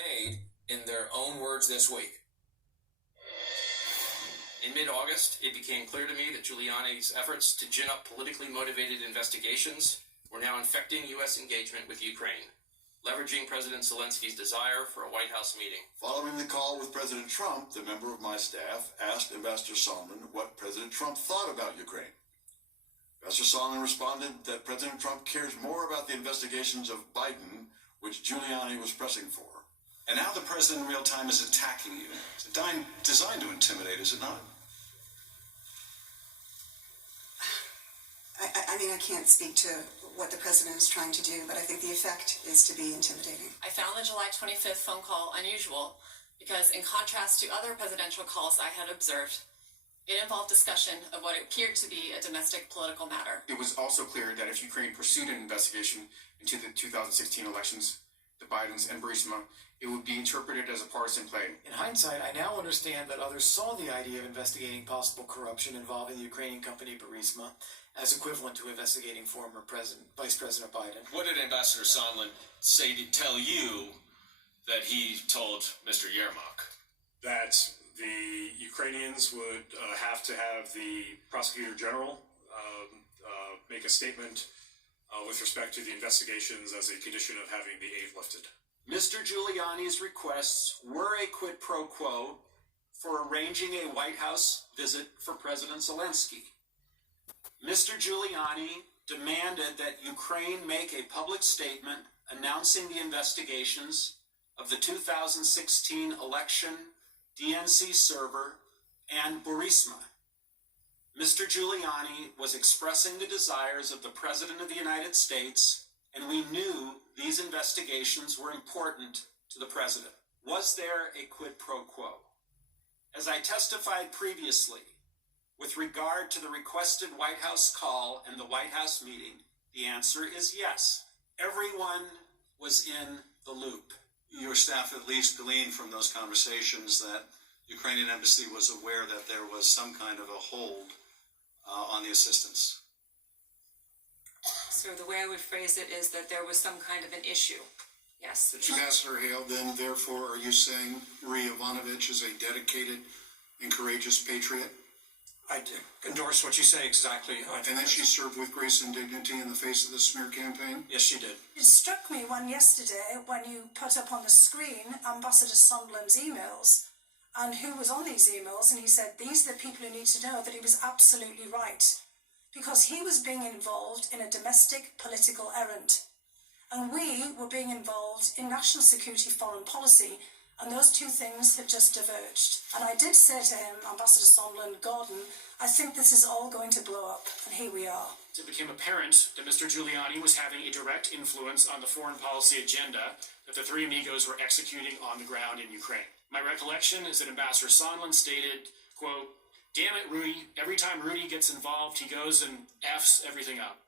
made in their own words this week. In mid-August, it became clear to me that Giuliani's efforts to gin up politically motivated investigations were now infecting U.S. engagement with Ukraine, leveraging President Zelensky's desire for a White House meeting. Following the call with President Trump, the member of my staff asked Ambassador Sondland what President Trump thought about Ukraine. Ambassador Sondland responded that President Trump cares more about the investigations of Biden, which Giuliani was pressing for. And now the president in real time is attacking you. It's designed to intimidate, is it not? I mean, I can't speak to what the president is trying to do, but I think the effect is to be intimidating. I found the July 25th phone call unusual because, in contrast to other presidential calls I had observed, it involved discussion of what appeared to be a domestic political matter. It was also clear that if Ukraine pursued an investigation into the 2016 elections, the Bidens and Burisma, it would be interpreted as a partisan play. In hindsight, I now understand that others saw the idea of investigating possible corruption involving the Ukrainian company Burisma as equivalent to investigating former Vice President Biden. What did Ambassador Sondland say to tell you that he told Mr. Yermak? That the Ukrainians would have to have the Prosecutor General make a statement with respect to the investigations as a condition of having the aid lifted. Mr. Giuliani's requests were a quid pro quo for arranging a White House visit for President Zelensky. Mr. Giuliani demanded that Ukraine make a public statement announcing the investigations of the 2016 election, DNC server, and Burisma. Mr. Giuliani was expressing the desires of the President of the United States, and we knew these investigations were important to the President. Was there a quid pro quo? As I testified previously, with regard to the requested White House call and the White House meeting, the answer is yes. Everyone was in the loop. Your staff at least gleaned from those conversations that the Ukrainian embassy was aware that there was some kind of a hold on the assistance. So the way I would phrase it is that there was some kind of an issue. Yes. Ambassador Hale, then therefore are you saying Marie Yovanovitch is a dedicated and courageous patriot? I endorse what you say exactly. And that she served with grace and dignity in the face of the smear campaign? Yes, she did. It struck me yesterday when you put up on the screen Ambassador Sondland's emails and who was on these emails, and he said these are the people who need to know that he was absolutely right, because he was being involved in a domestic political errand and we were being involved in national security foreign policy, and those two things have just diverged. And I did say to him, Ambassador Sondland, Gordon, I think this is all going to blow up, and here we are. It became apparent that Mr. Giuliani was having a direct influence on the foreign policy agenda that the three amigos were executing on the ground in Ukraine. My recollection is that Ambassador Sondland stated, quote, "Damn it, Rudy, every time Rudy gets involved, he goes and F's everything up."